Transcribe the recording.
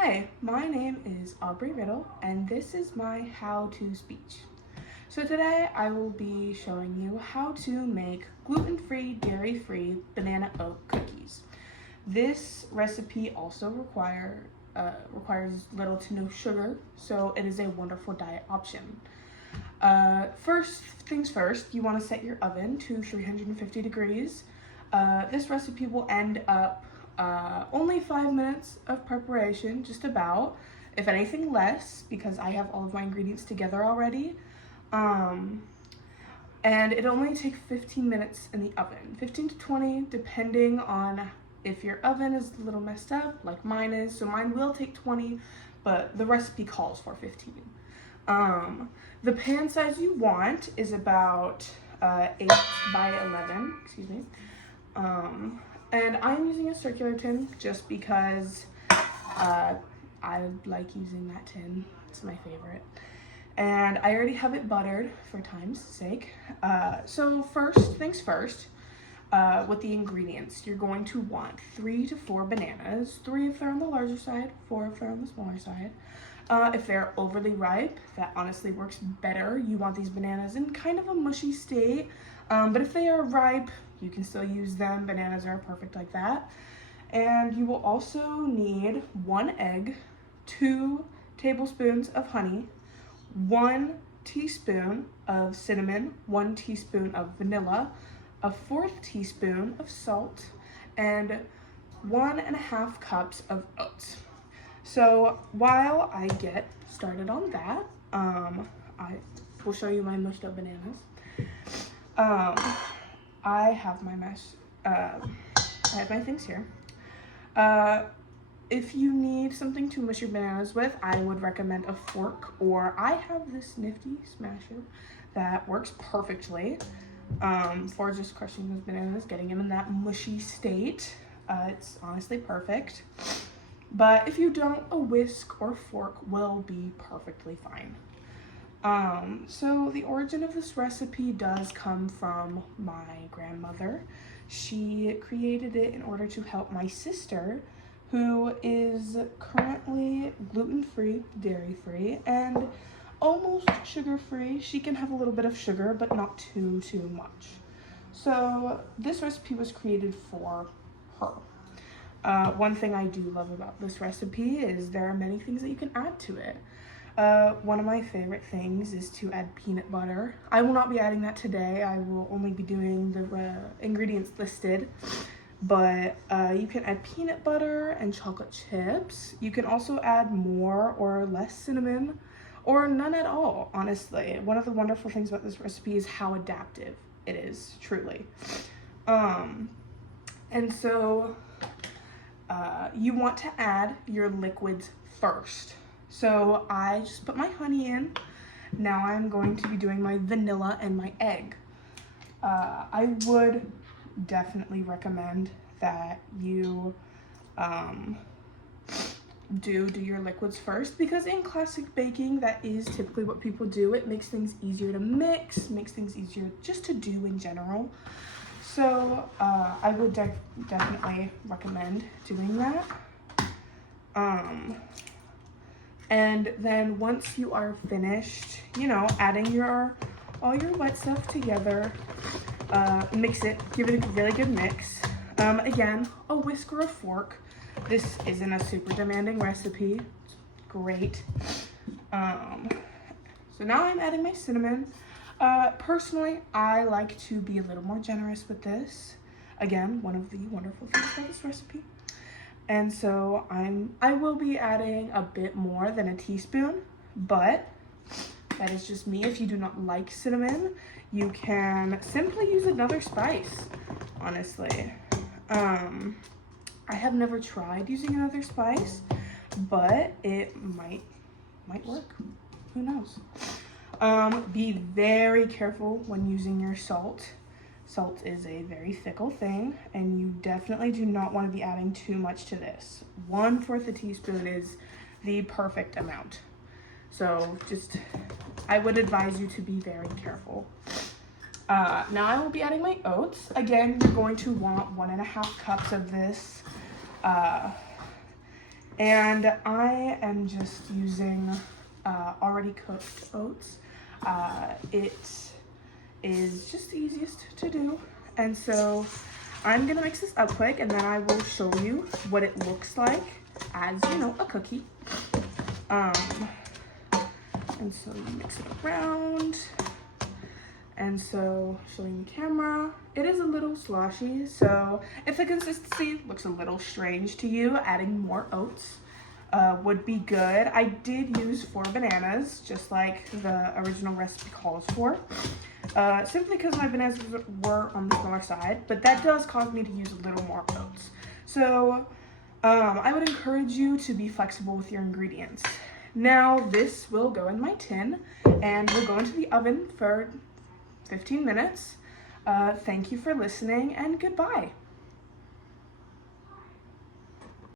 Hi, my name is Aubrey Riddle, and this is my how-to speech. So today I will be showing you how to make gluten-free, dairy-free banana oat cookies. This recipe also requires little to no sugar, so it is a wonderful diet option. First things first, you want to set your oven to 350 degrees. This recipe will end up only 5 minutes of preparation, just about, if anything less, because I have all of my ingredients together already. And it only takes 15 minutes in the oven, 15 to 20, depending on if your oven is a little messed up, like mine is. So mine will take 20, but the recipe calls for 15. The pan size you want is about 8 by 11, excuse me. And I'm using a circular tin just because I like using that tin. It's my favorite. And I already have it buttered for time's sake. So first things first, with the ingredients, you're going to want 3 to 4 bananas, 3 if they're on the larger side, 4 if they're on the smaller side. If they're overly ripe, that honestly works better. You want these bananas in kind of a mushy state, but if they are ripe, you can still use them. Bananas are perfect like that. And you will also need 1 egg, 2 tablespoons of honey, 1 teaspoon of cinnamon, 1 teaspoon of vanilla, a 1/4 teaspoon of salt, and 1.5 cups of oats. So while I get started on that, I will show you my mushed up bananas. I have my things here. If you need something to mush your bananas with, I would recommend a fork, or I have this nifty smasher that works perfectly for just crushing those bananas, getting them in that mushy state. It's honestly perfect. But if you don't, a whisk or fork will be perfectly fine. So the origin of this recipe does come from my grandmother. She created it in order to help my sister, who is currently gluten-free, dairy-free, and almost sugar-free. She can have a little bit of sugar, but not too much. So this recipe was created for her. One thing I do love about this recipe is there are many things that you can add to it. One of my favorite things is to add peanut butter. I will not be adding that today. I will only be doing the ingredients listed. But you can add peanut butter and chocolate chips. You can also add more or less cinnamon, or none at all, honestly. One of the wonderful things about this recipe is how adaptive it is, truly. And so you want to add your liquids first. So I just put my honey in. Now I'm going to be doing my vanilla and my egg. I would definitely recommend that you do your liquids first, because in classic baking, that is typically what people do. It makes things easier to mix, makes things easier just to do in general. So I would definitely recommend doing that. And then once you are finished, adding all your wet stuff together, mix it, give it a really good mix. Again, a whisk or a fork. This isn't a super demanding recipe. It's great. So now I'm adding my cinnamon. Personally, I like to be a little more generous with this. Again, one of the wonderful things about this recipe. And so I will be adding a bit more than a teaspoon, but that is just me. If you do not like cinnamon, you can simply use another spice, honestly. I have never tried using another spice, but it might work. Who knows? Be very careful when using your salt. Salt is a very fickle thing, and you definitely do not want to be adding too much to this. 1/4 teaspoon is the perfect amount. So I would advise you to be very careful. Now I will be adding my oats. Again, you're going to want 1.5 cups of this. And I am just using already cooked oats. It is just the easiest to do. And so I'm gonna mix this up quick, and then I will show you what it looks like as, you know, a cookie. And so you mix it around. And so showing the camera, it is a little sloshy. So if the consistency looks a little strange to you, adding more oats would be good. I did use 4 bananas, just like the original recipe calls for. Simply because my bananas were on the smaller side, but that does cause me to use a little more oats. So I would encourage you to be flexible with your ingredients. Now this will go in my tin and will go into the oven for 15 minutes. Thank you for listening, and goodbye.